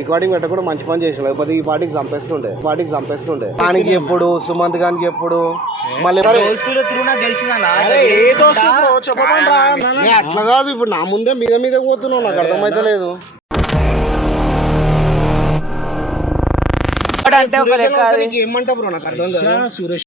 Recording పెట్టకుండా మంచి పని చేసిన లేకపోతే ఈ పార్టీకి చంపేస్తుండే దానికి ఎప్పుడు సుమంత్ గానికి ఎప్పుడు మళ్ళీ అట్లా కాదు ఇప్పుడు నా ముందే మీద పోతున్నావు నాకు అర్థమైతే లేదు. ఏమంటా బ్రో నాకు అర్థం కాదు. సురేష్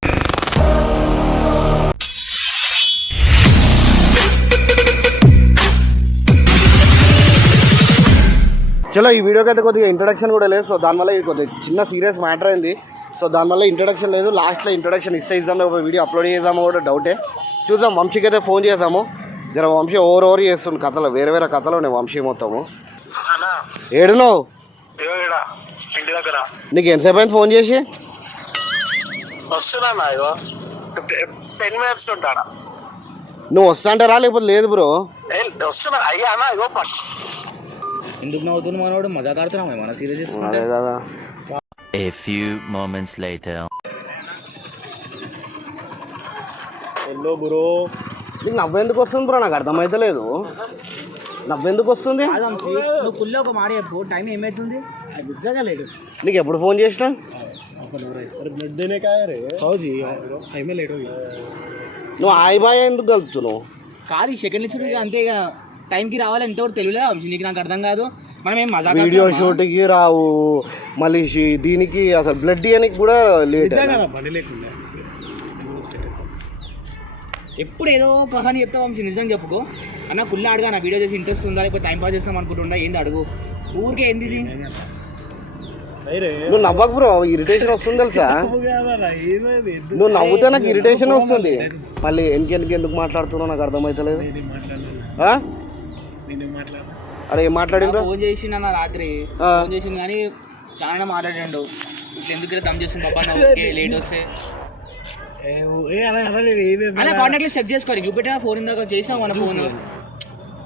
చలో ఈ వీడియోకి అయితే కొద్దిగా ఇంట్రొడక్షన్ కూడా లేదు. సో దానివల్ల కొద్దిగా చిన్న సీరియస్ మ్యాటర్ అయింది. సో దానివల్ల ఇంట్రొడక్షన్ లేదు. లాస్ట్లో ఇంట్రొడక్షన్ ఇద్దాం ఒక వీడియో అప్లోడ్ చేద్దామో కూడా డౌటే. చూద్దాం. వంశీకి అయితే ఫోన్ చేసాము. జర వంశీ ఓవర్ చేస్తుంది కథలు, వేరే కథలు ఉన్నాయి వంశీ మొత్తము. ఏడున్నావు? నీకు ఎంతసేపు అయింది ఫోన్ చేసి? నువ్వు వస్తా అంటే రా, లేకపోతే లేదు బ్రో. ఎందుకు నవ్వుతున్నావు మనోడు? మజాక్ ఆడుతున్నాం ఏమన్నా సీరియస్ చేస్తున్నా కదా. A few moments later. Hello bro. నీకు నవ్వెందుకు వస్తుంది బ్రో? నాకు అర్థమైతే లేదు. నవ్వెందుకు వస్తుంది? నువ్వు కుల్లో ఒక మాట చెప్పు, టైం ఏమైతుంది? నిజంగా లేడు. నీకు ఎప్పుడు ఫోన్ చేసినా? నువ్వు హాయ్ బాయ్ ఎందుకు కలుపుతున్నావు? కాదు ఈ సెకండ్ ఇచ్చి అంతే ఇక టైంకి రావాలి. ఎంత కూడా తెలియలేదు వంశీ, నీకు నాకు అర్థం కాదు. మనం ఏం మజాక్ వీడియో షూట్కి రావు, మళ్ళీ దీనికి అసలు బ్లడ్ ఇవ్వడానికి కూడా లేట్. ఎప్పుడు ఏదో కహాని చెప్తా వంశీ, నిజంగా చెప్పుకో అన్న. కుళ్ళ అడుగా నా వీడియో చేసి ఇంట్రెస్ట్ ఉందా, లేకపోతే టైం పాస్ చేస్తాం అనుకుంటుండా? ఏంది అడుగు, ఊరికే ఏంది ఇది? నువ్వు నవ్వకు బ్రో, ఇరిటేషన్ వస్తుంది తెలుసా. నువ్వు నవ్వుతే నాకు ఇరిటేషన్ వస్తుంది. మళ్ళీ ఎందుకు మాట్లాడుతున్నావు నాకు అర్థమైతలేదు. అరే ఏం మాట్లాడిండ్రు? ఫోన్ చేసిండు అన్న రాత్రి, ఫోన్ చేసింది కానీ చాలా మాట్లాడాడు. ఇట్లా ఎందుకు దమ్ చేస్తుంది బాబా, లేట్ వస్తే కాంటాక్ట్ చెక్ చేసుకోవాలి. చూపెట్టా ఫోన్ ఇందాక చేసినా మన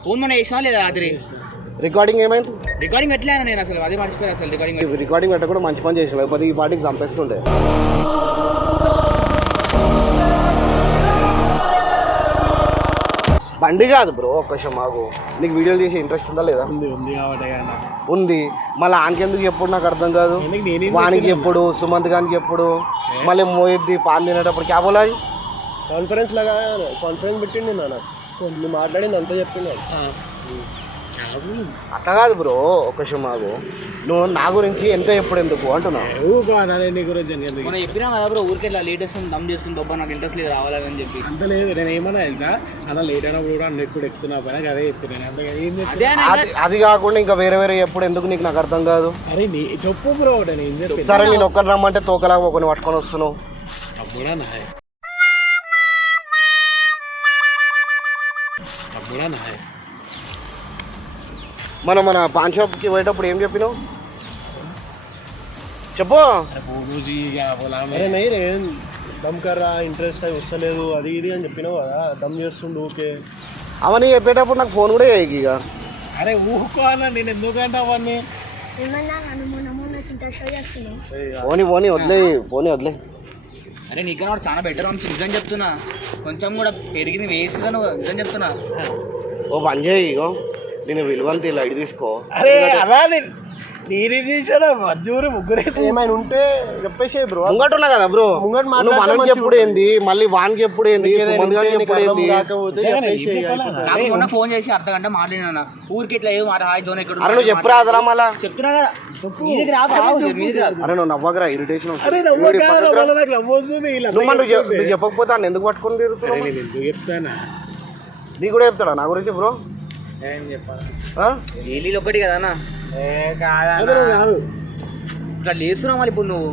ఫోన్ మన చేసినా లేదా రాత్రి? రికార్డింగ్ ఏమైంది? రికార్డింగ్ ఎట్లా నేను అసలు అదే మర్చిపోయాను. అసలు రికార్డింగ్ పెట్టకుండా మంచి పని చేసిన లేకపోతే ఈ పార్టీకి చంపేస్తుండే. బండి కాదు బ్రో, ఒక్క మాకు నీకు వీడియోలు చేసే ఇంట్రెస్ట్ ఉందా లేదా? ఉంది. మళ్ళీ ఆనికి ఎందుకు ఎప్పుడు నాకు అర్థం కాదు. వానికి ఎప్పుడు, సుమంత్ గానికి ఎప్పుడు, మళ్ళీ మోయిద్ది పాన్ తినేటప్పుడు క్యా బోలా? కాన్ఫరెన్స్ పెట్టిండు నువ్వు మాట్లాడింది అంతా చెప్తున్నాను. అట్లా కాదు బ్రో, ఒక మాకు నువ్వు నా గురించి ఎంత ఎప్పుడు ఎందుకు అంటున్నావు? చెప్పినా కదా బ్రో, ఊరికే లేట్ వస్తుంది దమ్ చేస్తుంది బాబా, నాకు ఇంట్రెస్ట్ లేదు రావాలని చెప్పి. అంత లేదు, నేను ఏమన్నా తెలుసా అలా లేట్ అయినప్పుడు కూడా ఎక్కువ ఎక్కుతున్నా పైన అదే చెప్పినాను. అది కాకుండా ఇంకా వేరే ఎప్పుడు ఎందుకు నీకు నాకు అర్థం కాదు. అరే చెప్పు బ్రో, నేను సరే నేను ఒక్కరు రమ్మంటే తోకలాగా ఒకరిని పట్టుకొని వస్తున్నావు. అప్పుడా మన పాన్ షాప్కి పోయేటప్పుడు ఏం చెప్పినావు చెప్పు. దమ్ కర్రా ఇంట్రెస్ట్ అయి వస్తలేదు అది ఇది అని చెప్పినావు కదా, దమ్ చేస్తుండు ఓకే. అవన్నీ చెప్పేటప్పుడు నాకు ఫోన్ కూడా చేయకు ఇక. అరే ఊహుకో అన్న, నేను ఎందుకంటే అవన్నీ పోనీ వదిలే. అరే నీకన్నా వాడు చాలా బెటర్ వంశీ, నిజం చెప్తున్నా. కొంచెం కూడా పెరిగింది వేస్ట్గా, నువ్వు నిజం చెప్తున్నా. ఓ పని చేయి, ఇగో నేను విలువంతి లైట్ తీసుకో. అరే అలా నేనే తీసాడు మజ్జూరు ముగ్గురు ఏమైనా ఉంటే చెప్పేసే బ్రో. ముంగట ఉన్నా కదా బ్రో, మనకి ఎప్పుడు ఏంది, మళ్ళీ వానికి ఎప్పుడు ఏంది, సుమంత్ గారికి ఎప్పుడు ఏంది. నాకు మొన్న ఫోన్ చేసి అర్ధగంట మాట్లాడినా ఊరికి ఇట్లా ఏదో మాట హాయ్ జోన్ ఎక్కడ. అరే నువ్వు చెప్పురా అదరా మళ్ళా చెప్తున్నా కదా. అరే నువ్వు నవ్వకరా, ఇరిటేషన్. నువ్వు చెప్పకపోతే అన్న ఎందుకు పట్టుకుని తిరుగుతున్నావు? ఎందుకు చెప్తానా? నీ కూడా చెప్తాడా నా గురించి బ్రో? ఏలీలు ఒకటి కదా అన్న, కాదు ఇట్లా లేస్తున్నావు మళ్ళీ ఇప్పుడు నువ్వు.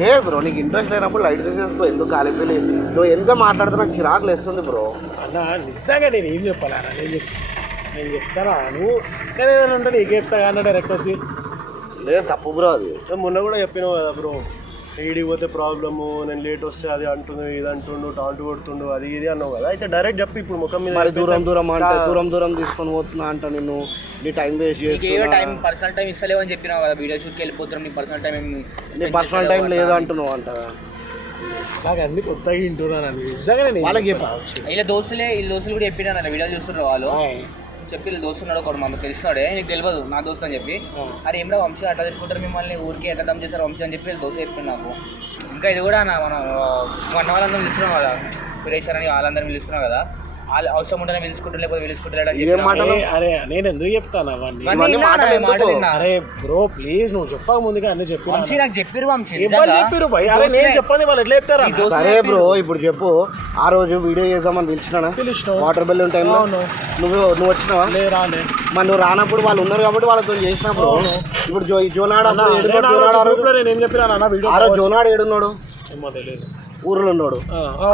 లేదు బ్రో, నీకు ఇంట్రెస్ట్ లేనప్పుడు లైట్ తీసేసుకో. ఎందుకు కాలిపోయి నువ్వు ఎందుకు మాట్లాడితే నాకు చిరాకు లేస్తుంది బ్రో. అన్న నిజంగా నేను ఏం చెప్పాలా, నేను చెప్తానా? నువ్వు ఇక్కడ ఏదైనా ఉంటే నీకు చెప్తా అన్న డైరెక్ట్ వచ్చి. లేదు తప్పు బ్రో, అది మొన్న కూడా చెప్పినావు కదా బ్రో, ఈడికి పోతే ప్రాబ్లము, నేను లేట్ వస్తే అది అంటుండు ఇది అంటుండు టాంటు కొడుతుండు అది ఇది అన్నావు కదా. అయితే డైరెక్ట్ చెప్పి ఇప్పుడు ముఖం మీద. మరి దూరం తీసుకొని పోతున్నా అంట నిన్ను, నీ time waste time personal time ఇస్తలేవు అని చెప్పినావు కదా. వీడియో షూట్కి వెళ్ళిపోతున్నాం, నీ పర్సనల్ టైం నీ పర్సనల్ టైం లేదు అంటున్నావు అంట. నాకు అన్ని కొత్తగా వింటున్నాను నిజంగా. వాళ్ళకి ఇలా దోస్తులు కూడా చెప్పినా వీడియో చూస్తున్నారు వాళ్ళు. చెప్పి దోస్తు ఉన్నాడు ఒకడు మనకు తెలిసినాడే నీకు తెలియదు నా దోస్తు అని చెప్పి అరే ఏమరా వంశీ అట్లా తిట్టుకుంటారు మిమ్మల్ని ఊరికి ఎట్లా దమ్ చేశారు వంశీ అని చెప్పి దోస్తు చెప్పింది నాకు. ఇంకా ఇది కూడా మనం అన్న వాళ్ళందరం పిలుస్తున్నాం కదా, సురేష్ అని వాళ్ళందరం పిలుస్తున్నాం కదా, వాళ్ళు అవసరం ఉంటేనే పిలుచుకుంటారు లేకపోతే పిలుచుకుంటారు అని చెప్పి. అరే నేను ఎందుకు చెప్తాను అవన్నీ? అరే బ్రో ప్లీజ్ నువ్వు చెప్పక ముందుగా అన్ని చెప్పి వంశీ నాకు చెప్పిరు వంశీ చెప్పిరు భయ్. అరే నేను చెప్పండి వాళ్ళు ఎట్లా చెప్తారా? సరే బ్రో ఇప్పుడు చెప్పు, ఆ రోజు వీడియో చేద్దామని పిలిచినా వాటర్ బెలూన్ టైంలో నువ్వు వచ్చినావా? రాలే. మరి నువ్వు రానప్పుడు వాళ్ళు ఉన్నారు కాబట్టి వాళ్ళతో చేసినప్పుడు ఇప్పుడు జోనాడు నేను ఏం చెప్పినా ఆ రోజు జోనాడు ఏడున్నాడు? ఏమో తెలియదు, ఊర్లో ఉన్నాడు.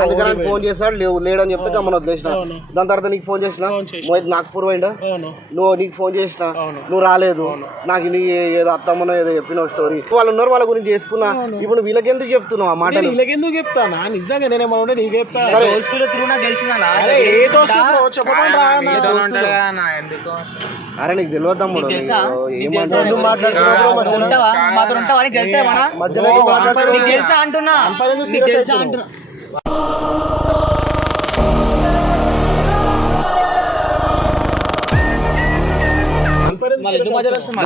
అందుకని ఫోన్ చేస్తాడు లేడని చెప్తే గమ్మని వదిలేసిన. దాని తర్వాత నీకు ఫోన్ చేసిన మోహిత్ నాగ్పూర్ పోయిండా, నువ్వు నీకు ఫోన్ చేసిన నువ్వు రాలేదు, నాకు నీ ఏదో అత్తమ్మనో ఏదో చెప్పినావు స్టోరీ. వాళ్ళు ఉన్నారు వాళ్ళ గురించి చేసుకున్నా, ఇప్పుడు వీళ్ళకి ఎందుకు చెప్తున్నావు ఆ మాటలు? వీళ్ళకి ఎందుకు చెప్తానా? నిజంగా నేనేమో ఉంటే నీకు చెప్తాను. అరే నీకు తెలియదు తమ్ముడు, అంటున్నా.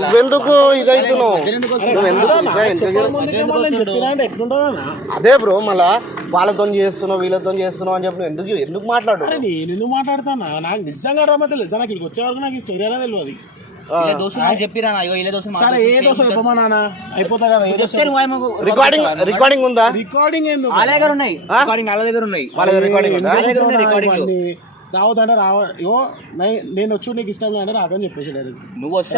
నువ్వెందుకు ఇదవుతున్నావు? అదే బ్రో మళ్ళా వాళ్ళతో చేస్తున్నావు వీళ్ళతో చేస్తున్నావు అని చెప్పి ఎందుకు మాట్లాడు? నేను ఎందుకు మాట్లాడతానా? నాకు నిజంగా అర్థమైతే జనాకి ఇక్కడికి వచ్చే వరకు నాకు ఈ స్టోరీ ఎలా తెలియదు. రికార్డింగ్ ఉందా? రికార్డింగ్ ఎందుకు? వాళ్ళ దగ్గర ఉన్నాయి. రావద్దంటే ఇగో నేను వచ్చి నీకు ఇష్టం అంటే రాకని చెప్పేసి నువ్వు వస్తే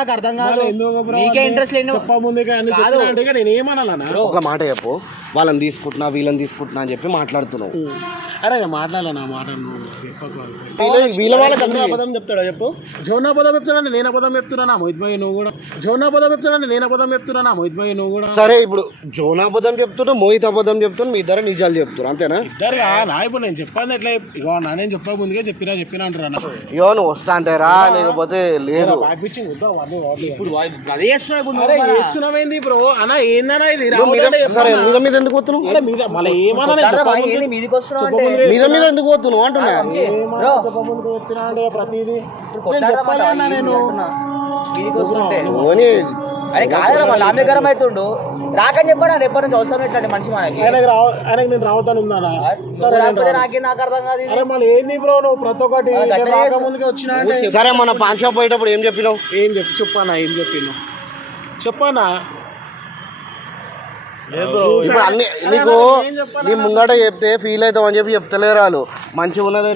నాకు అర్థం కాదు. చెప్ప ముందే చెప్పిన నేను ఏమన్నా ఒక మాట చెప్పు, వాళ్ళని తీసుకుంటున్నా వీళ్ళని తీసుకుంటున్నా అని చెప్పి మాట్లాడుతున్నావు. అరే నేను మాట్లాడాను ఆ మాట వీళ్ళ వాళ్ళకి అబద్ధం చెప్తాడా చెప్పు? జోనా అబద్ధం చెప్తున్నాను, నేను అబద్ధం చెప్తున్నా మోహిత్ భాయ్ నువ్వు కూడా. జోనా అబద్ధం చెప్తున్నాను, నేను అబద్ధం చెప్తున్నా మోహిత్ భాయ్ నువ్వు కూడా. సరే ఇప్పుడు జోనా అబద్ధం చెప్తున్నా మోహిత్ అబద్ధం చెప్తున్నా, మీ ఇద్దరు నిజాలు చెప్తున్నారు అంతేనా? ఇద్దరుగా నా ఇప్పుడు నేను చెప్పాను ఎట్లా ఇగో నేను చెప్పక ముందుగా చెప్పినా అంటారా? ఇగో నువ్వు వస్తా అంటే రా, లేకపోతే లేదు. చేస్తున్నావేంది బ్రో అన్న? ఏందన్నా ఇది? సరే మీద మీద ఎందుకు పోతున్నావు? మళ్ళీ ఏమన్నా మీద మీద ఎందుకు పోతున్నావు అంటున్నా. ప్రతిదీ చెప్పాలన్నా నేను. అరే కాదరా మళ్ళీ ఆమె గరం అవుతుండు రాకని చెప్పాడు ఎప్పటి నుంచి అవసరం ఎట్లాంటి మనిషి మనకి. ఆయనకి నేను రావద్దని ఉందా? సరే నాకు అర్థం కాదు. అరే మళ్ళీ ఏంది బ్రో నువ్వు ప్రతి ఒక్కటి ముందుకే వచ్చినా? సరే మన పాన్ షాప్ పోయేటప్పుడు ఏం చెప్పినావు? ఏం చెప్పానా? ఏం చెప్పానా? ఇప్పుడు అన్ని నీకు నీ ముంగట చెప్తే ఫీల్ అవుతావు అని చెప్పి చెప్తలేరు వాళ్ళు. మంచిగా ఉన్నది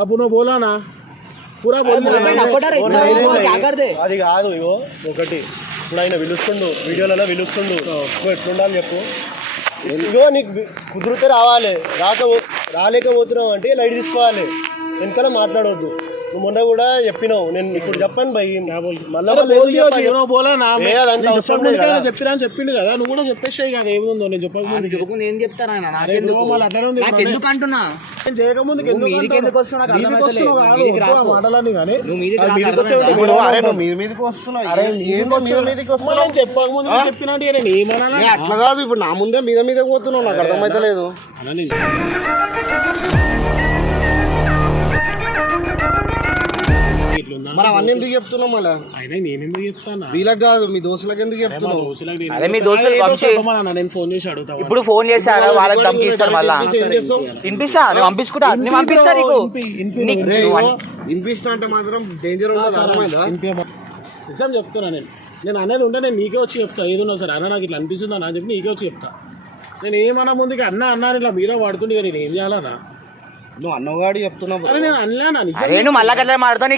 అప్పుడు నువ్వు బోలానా పూరా అది కాదు. ఇగో ఒకటి ఇప్పుడు ఆయన పిలుస్తుండు వీడియోలలో పిలుస్తుండు, నువ్వు ఎట్లుండాలి చెప్పు. ఇగో నీకు కుదిరితే రావాలి, రాలేకపోతున్నావు అంటే లైట్ తీసుకోవాలి, వెనకాల మాట్లాడవద్దు. నువ్వు మొన్న కూడా చెప్పినావు, నేను ఇప్పుడు చెప్పాను భయ్ చెప్పినా అని చెప్పిండు కదా, నువ్వు కూడా చెప్పేసాయి కదా ఏముందో. నేను చెప్పకముందు ఏం చెప్తాను ఎందుకు అంటున్నా నేను చేయకముందు మాటలని కానీ చెప్పక ముందు చెప్పినా నేను ఏమన్నా అట్లా కాదు. ఇప్పుడు నా ముందే మీద మీద పోతున్నావు, నాకు అర్థమైతే లేదు. మరి అవన్నీ ఎందుకు చెప్తున్నావు? మళ్ళీ నేను ఎందుకు చెప్తాను? వీళ్ళకి కాదు మీ దోస్తులకు ఎందుకు చెప్తున్నావు? నేను ఫోన్ చేసి అడుగుతా. ఇప్పుడు ఫోన్ చేశాను వాళ్ళకి పంపిస్తాను, మళ్ళీ వినిపిస్తా పంపించుకుంటా నీకు వినిపిస్తా అంటే మాత్రం డేంజర్. నిజం చెప్తున్నా నేను అనేది ఉంటే నేను నీకే వచ్చి చెప్తా. ఏదున్నా సరే అన్న నాకు ఇట్లా అనిపిస్తుందా అని చెప్పి నీకే వచ్చి చెప్తా. నేను ఏమన్నా ముందుకి అన్న ఇట్లా మీద పడుతుండే నేను ఏం చేయాలన్నా? నువ్వు అన్నవాడు చెప్తున్నావు. నేను మళ్ళా కట్లా మాడతాను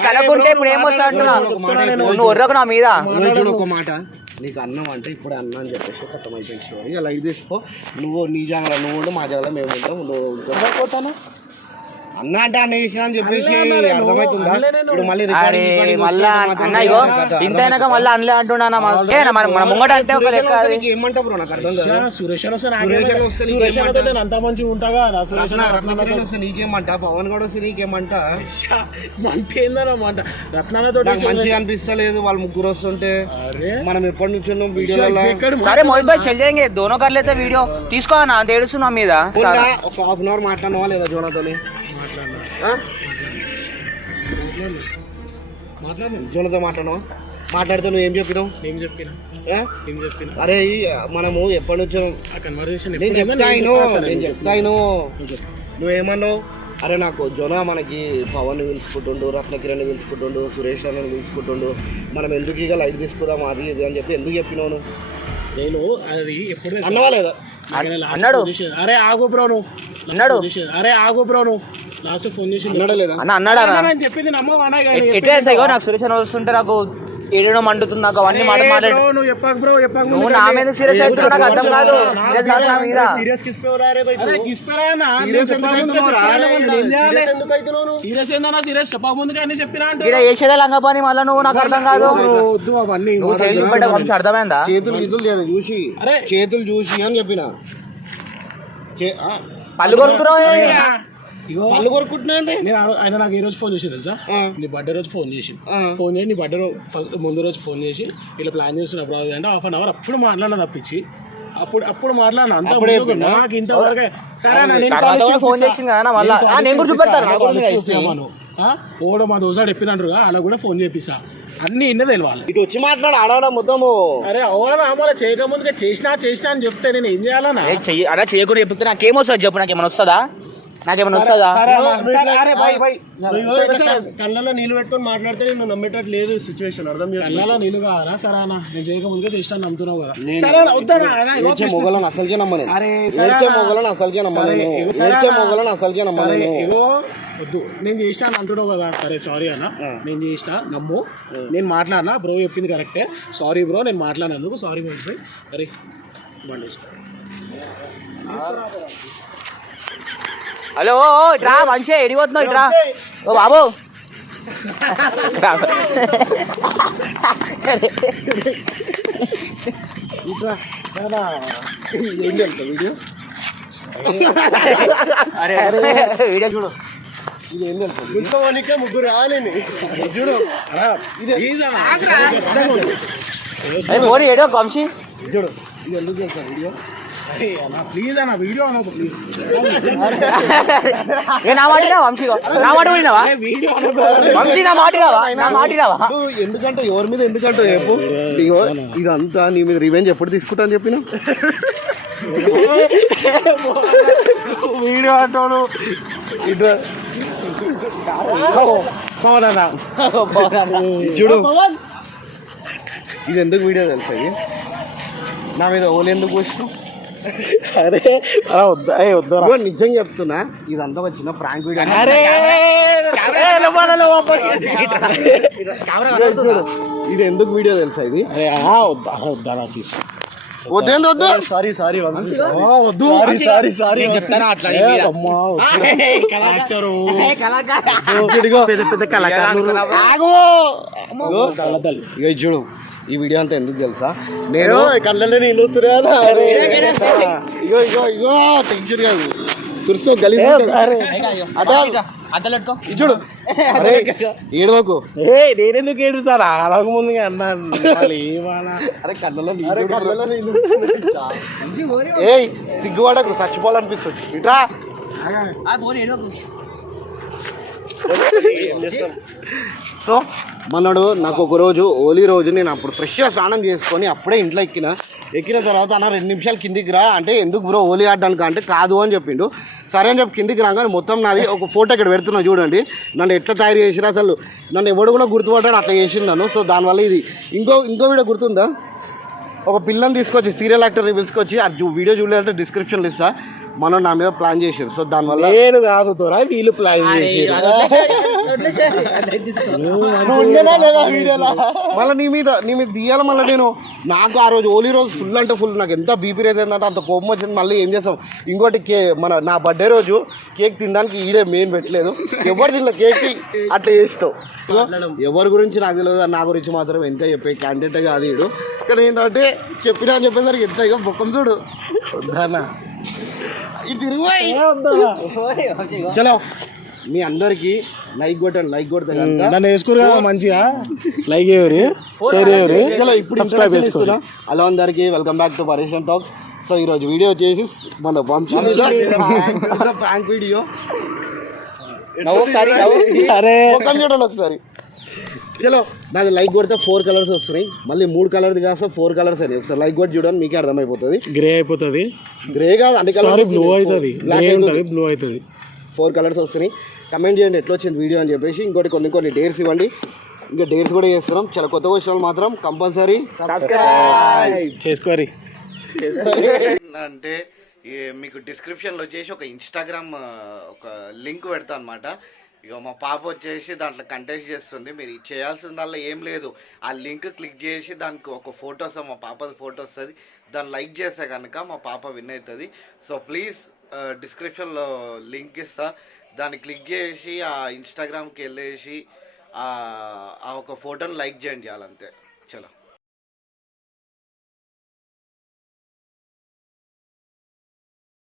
నా మీద. ఒక మాట, నీకు అన్నం అంటే ఇప్పుడు అన్న అని చెప్పేసి కొత్త అయిపోయింది. ఇక లైట్ తీసుకో, నువ్వు నీ జాగ్రత్త నువ్వు ఉండు, మా జాగ్రత్త మేము ఉంటాం. నువ్వు పోతాను అన్న అంటే అన్న విషయం అని చెప్పేసి అర్థమవుతుందా? ఇప్పుడు మళ్ళీ ఇంతైనాక మళ్ళీ అనలే అంటున్నా ముంగట అంటే ఒక లెక్క. ఏమంటావు బ్రో? నాకు అర్థం కాదు. సురేష్ అంత మంచిగా ఉంటాగా. నీకేమంటా? పవన్ గౌడ్ వస్తే నీకేమంటా? మంట రత్నాలతో మంచిగా అనిపిస్తలేదు వాళ్ళు ముగ్గురు వస్తుంటే. మనం ఎప్పటి నుంచి ఉన్నాం వీడియోలో. సరే మోహిత్ భాయ్ చల్ జాయేంగే దోనో కర్ లేతే వీడియో తీసుకోనా ఏడుస్తున్నా మీద. ఒక హాఫ్ అన్ అవర్ మాట్లాడినవా లేదా జోనాతోని? జోనతో మాట్లాడమా మాట్లాడితే నువ్వు ఏం చెప్పినావు ఏం చెప్పినా ఏ? ఏం చెప్పినా అరే మనము ఎప్పటి నుంచో ఆ కన్వర్సేషన్ నేను చెప్తాను నువ్వేమన్నావు అరే నాకు జొన మనకి పవన్ పిలుచుకుంటుండు రత్నకిరణ్ పిలుచుకుంటుండు సురేష్ అన్నని పిలుచుకుంటుండు మనం ఎందుకు ఇక లైట్ తీసుకుందాం అది ఇది అని చెప్పి ఎందుకు చెప్పినావు నువ్వు నేను అది ఎప్పుడు అన్నవా లేదా అన్నాడు. అరే ఆగు బ్రో నువ్వు అన్నాడు. అరే ఆగు బ్రో నువ్వు లాస్ట్ ఫోన్ చేసి అన్నాడా లేదా అన్నాడా నేను చెప్పింది నమ్మవానా ఎట్లా చేస్తాయి నాకు సురేష్ అని వస్తుంటే నాకు ఏడో మండుతుంది నాకు అవన్నీ మాట మాట్లాడు నువ్వు చెప్పాక బ్రో చెప్పాక నువ్వు నా మీద సీరియస్ అవుతున్నావు నాకు అర్థం కాదు సీరియస్ కిసిపోరా రే బై సీరియస్ ఏందన్నా సీరియస్ చెప్పక ముందుకే అన్ని చెప్పినా అంటే ఇక్కడ వేసేదే లంగా పని మళ్ళీ నువ్వు నాకు అర్థం కాదు వద్దు అవన్నీ నువ్వు చేతులు పెట్ట వంశం అర్థమైందా చేతులు గితులు లేదు చూసి అరే. చేతులు చూసి అని చెప్పిన పళ్ళు కొడుతున్నావు ఇగో పళ్ళు కొరుకుంటున్నాయండి నేను ఆయన నాకు ఏ రోజు ఫోన్ చేసి తెలుసా నీ బర్త్డే రోజు ఫోన్ చేసి ఫోన్ చేసి నీ బర్త్డే ఫస్ట్ ముందు రోజు ఫోన్ చేసి ఇలా ప్లాన్ చేస్తున్నా బ్రో అంటే హాఫ్ అన్ అవర్ అప్పుడు మాట్లాడినా తప్పించి అప్పుడు మాట్లాడినా అంత అప్పుడే చెప్పిండా? నాకు ఇంతవరకు సరే అన్న, నేను తర్వాత కాలేజ్ కూడా ఫోన్ చూపిస్తా. చేసింది కదా మళ్ళా నేను కూడా చూపెడతాను నాకు కూడా తెలుసు. ఓడో మా దోసాడు చెప్పినంటారుగా అలా కూడా ఫోన్ చేపిస్తా అన్ని ఇన్న తెలియాలి ఇటు వచ్చి మాట్లాడు ఆడవాడ మొత్తము అరే అవునా అమ్మాలి చేయకముందుగా చేసినా అని చెప్తే నేను ఏం చేయాలన్నా అలా చేయకుండా చెప్తే నాకేమొస్తుంది చెప్పు నాకేమైనా వస్తుందా నాకేమైనా వస్తుందా కళ్ళలో నీళ్ళు పెట్టుకొని మాట్లాడితే నేను నమ్మేటట్టు లేదు సిచ్యువేషన్ అర్థం కళ్ళలో నీళ్ళు కావాలా సరే అన్న నేను చేయకముందుగా చేసినా నమ్ముతున్నావు కదా సరే అన్న, వద్దన్నా, అన్న, ఇగో ఏడ్చే మొగలను అసలుకే నమ్మను అరే సరే ఏడ్చే అన్న. మొగలను అసలుకే నమ్మను సరే, ఇగో సరే ఏడ్చే అన్న. మొగలను అసలుకే సరే నమ్మను ఇగో వద్దు నేను చేసినా అని అంటున్నావు కదా సరే సారీ అన్న నేను చేసిన నమ్ము నేను మాట్లాడినా బ్రో చెప్పింది కరెక్టే సారీ బ్రో నేను మాట్లాడినందుకు సారీ మర్చిపోయి సరే బండి వేసుకో. హలో ఇట్రా మంచిగా ఎడిపోతున్నావు ఇట్రా ఓ బాబు ఇట్లా దాదా, ఏం తెలుసా వీడియో వీడియో చూడు ఇది ఏం తెలుసా ఇంట్లో ముగ్గురు రాలేని చూడు Please అన్న. పోనీ ఏడో వంశీ చూడు ఇది ఎందుకు తెలుసా వీడియో అరే అన్న, ప్లీజ్ అన్న వీడియో అన్న ప్లీజ్ నా మాటినా వంశీ నా మాట పోయినావా వంశీ నా మాటినావా నా మాటినావా నువ్వు ఎందుకంటే ఎవరి మీద ఎందుకంటే చెప్పు ఇగో ఇదంతా నీ మీద రివెంజ్ ఎప్పుడు తీసుకుంటా అని చెప్పిన వీడియో అంటాను ఇట్లా చూడు ఇది ఎందుకు వీడియో తెలుసా ఇది నా మీద ఓలు ఎందుకు వచ్చినావు అరే అలా వద్దా వద్దా ఇగో నిజంగా చెప్తున్నా ఇదంతా ఒక చిన్న ఫ్రాంక్ వీడియో అరే ఇది ఎందుకు వీడియో తెలుసా ఇది అరే వద్దా వద్దా నాకు తీసు వద్దేంది వద్దు సారీ సారీ వద్దు సారీ చెప్తాను అట్లా పెద్ద పెద్ద కళాకారులు ఇగో ఇది చూడు ఈ వీడియో అంతా ఎందుకు తెలుసా నేను కళ్ళలో నీళ్ళు ఇగో ఇగో ఇగో టెన్షన్ కాదు తుడుచుకో గలీజ్ అద్దలెట్టుకో ఇది చూడు అరే ఏడవకు నేనెందుకు ఏడు సార్ అలాగ ముందుగా అన్నాను ఏమన్నా అరే కళ్ళలో నీళ్ళు ఏయ్ సిగ్గుపడకు చచ్చిపోవాలనిపిస్తుంది ఇట్రా పోనీ ఏడోకు సో మనడు నాకు ఒక రోజు హోలీ రోజు నేను అప్పుడు ఫ్రెష్గా స్నానం చేసుకొని అప్పుడే ఇంట్లో ఎక్కిన తర్వాత అన్న 2 నిమిషాలు కిందికి రా అంటే ఎందుకు బ్రో హోలీ ఆడడానికి అంటే కాదు అని చెప్పిండు సరే అని చెప్పి కిందికి రాగానే మొత్తం నాది ఒక ఫోటో ఇక్కడ పెడుతున్నా చూడండి నన్ను ఎట్లా తయారు చేసినా అసలు నన్ను ఎవడు కూడా గుర్తుపడ్డాడు అట్లా చేసింది నన్ను సో దానివల్ల ఇది ఇంకో వీడియో గుర్తుందా ఒక పిల్లని తీసుకొచ్చి సీరియల్ యాక్టర్ని తీసుకొచ్చి ఆ వీడియో చూడలేదంటే డిస్క్రిప్షన్లో ఇస్తా మనం నా మీద ప్లాన్ చేశారు సో దానివల్ల నేను కాదు తోరా వీళ్ళు ప్లాన్ చేసారు మళ్ళీ నీ మీద తీయాలి మళ్ళీ నేను నాకు ఆ రోజు హోలీ రోజు ఫుల్ అంటే ఫుల్ నాకు ఎంత బీపీ రేజ్ ఏంటంటే అంత కోపం వచ్చింది మళ్ళీ ఏం చేస్తాం ఇంకోటి నా బర్త్డే రోజు కేక్ తినడానికి ఈడే మెయిన్ పెట్టలేదు ఎవరు తిన్న కేక్ అట్లా చేస్తావు ఎవరి గురించి నాకు తెలియదు నా గురించి మాత్రం ఎంత చెప్పే క్యాండిడేట్ కాదు ఈడు కానీ ఏంటంటే చెప్పినా అని చెప్పేసరికి ఎంత ఇక బొక్కం చూడు వద్దానా ఇది తిరుగు చలో మీ అందరికి లైక్ కొడితే కనుక నన్ను వేసుకోరు మంచిగా లైక్ చేయరు షేర్ చేయరు చలో ఇప్పుడు సబ్స్క్రైబ్ చేసుకోరా హలో అందరికి welcome back to Pareshan talks so ఈరోజు వీడియో వచ్చేసి మన వంశీ ప్రాంక్ వీడియో నవ్వు ఒకసారి నవ్వు. అరే ముఖం చూడండి ఒకసారి. చలో నాది లైక్ కొడితే 4 కలర్స్ వస్తున్నాయి, మళ్ళీ 3 కలర్ది కాస్త 4 కలర్స్ అని ఒకసారి లైక్ కొట్టి చూడండి, మీకే అర్థమైపోతుంది. గ్రే అయిపోతుంది, గ్రే కాదు అన్ని కలర్స్, బ్లూ అవుతుంది, గ్రే ఉంటుంది, బ్లూ అవుతుంది. 4 కలర్స్ వస్తున్నాయి. కమెంట్ చేయండి ఎట్లా వచ్చింది వీడియో అని చెప్పేసి. ఇంకోటి కొన్ని డేట్స్ ఇవ్వండి, ఇంకా డేట్స్ కూడా చేస్తున్నాం. చాలా కొత్తగా వచ్చిన వాళ్ళు మాత్రం కంపల్సరీ చేసుకోరి. అంటే మీకు డిస్క్రిప్షన్లో వచ్చేసి ఒక ఇన్స్టాగ్రామ్ ఒక లింక్ పెడతా అనమాట. ఇక మా పాప వచ్చేసి దాంట్లో కంటెస్ట్ చేస్తుంది. మీరు చేయాల్సిందల్లా ఏం లేదు, ఆ లింక్ క్లిక్ చేసి దానికి ఒక ఫోటో వస్తుంది, మా పాపది ఫోటో వస్తుంది, దాన్ని లైక్ చేస్తే కనుక మా పాప విన్ అవుతుంది. సో ప్లీజ్ డిస్క్రిప్షన్లో లింక్ ఇస్తా, దాన్ని క్లిక్ చేసి ఆ ఇన్స్టాగ్రామ్కి వెళ్ళేసి ఆ ఒక ఫోటోని లైక్ చేయండి, చాలంతే. చలో.